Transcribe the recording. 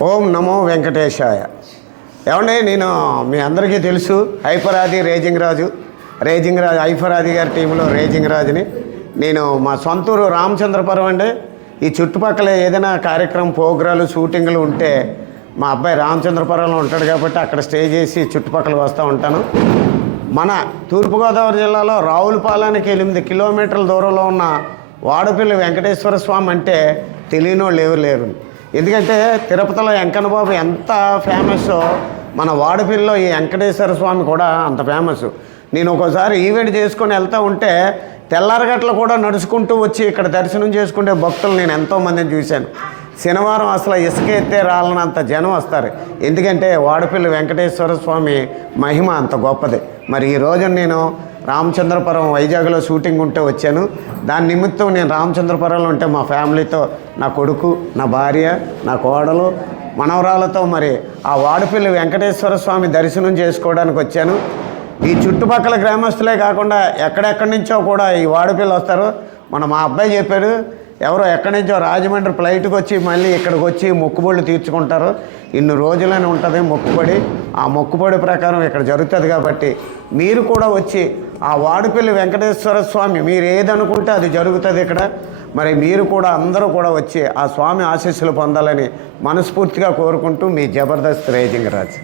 ఓం నమో వెంకటేశాయ. ఏమండి, నేను మీ అందరికీ తెలుసు హైపరాది రేజింగ్ రాజు హైపరాది గారి టీంలో రేజింగ్ రాజుని. నేను మా సొంతూరు రామచంద్రపురం అండి. ఈ చుట్టుపక్కల ఏదైనా కార్యక్రమం ప్రోగ్రాలు షూటింగ్లు ఉంటే మా అబ్బాయి రామచంద్రపురంలో ఉంటాడు కాబట్టి అక్కడ స్టే చేసి చుట్టుపక్కల వస్తూ ఉంటాను. మన తూర్పుగోదావరి జిల్లాలో రావులపాలెనికి 8 కిలోమీటర్ల దూరంలో ఉన్న వాడపల్లి వెంకటేశ్వర స్వామి అంటే తెలియని వాళ్ళు ఎవరు లేరు. ఎందుకంటే తిరుపతిలో వెంకన్నబాబు ఎంత ఫేమస్సో మన వాడపల్లిలో ఈ వెంకటేశ్వర స్వామి కూడా అంత ఫేమస్. నేను ఒక్కోసారి ఈవెంట్ చేసుకొని వెళ్తూ ఉంటే తెల్లారగట్ల కూడా నడుచుకుంటూ వచ్చి ఇక్కడ దర్శనం చేసుకునే భక్తులు నేను ఎంతోమందిని చూశాను. శనివారం అసలు ఇసుక ఎత్తే రాలనంత జనం వస్తారు. ఎందుకంటే వాడపల్లి వెంకటేశ్వర స్వామి మహిమ అంత గొప్పది. మరి ఈ రోజు నేను రామచంద్రపురం వైజాగ్లో షూటింగ్ ఉంటే వచ్చాను. దాని నిమిత్తం నేను రామచంద్రపురంలో ఉంటే మా ఫ్యామిలీతో, నా కొడుకు, నా భార్య, నా కోడలు, మనవరాలతో మరి ఆ వాడపల్లి వెంకటేశ్వర స్వామి దర్శనం చేసుకోవడానికి వచ్చాను. ఈ చుట్టుపక్కల గ్రామస్తులే కాకుండా ఎక్కడెక్కడి నుంచో కూడా ఈ వాడపల్లి వస్తారు. మా అబ్బాయి చెప్పాడు, ఎవరో ఎక్కడి నుంచో రాజమండ్రి ఫ్లైట్కి వచ్చి మళ్ళీ ఇక్కడికి వచ్చి మొక్కుబడులు తీర్చుకుంటారు. ఇన్ని రోజులని ఉంటుంది మొక్కుబడి. ఆ మొక్కుబడి ప్రకారం ఇక్కడ జరుగుతుంది. కాబట్టి మీరు కూడా వచ్చి ఆ వాడపల్లి వెంకటేశ్వర స్వామి మీరు ఏదనుకుంటే అది జరుగుతుంది ఇక్కడ. మరి మీరు కూడా అందరూ కూడా వచ్చి ఆ స్వామి ఆశీస్సులు పొందాలని మనస్ఫూర్తిగా కోరుకుంటూ మీ జబర్దస్త్ రేజింగ్ రాజు.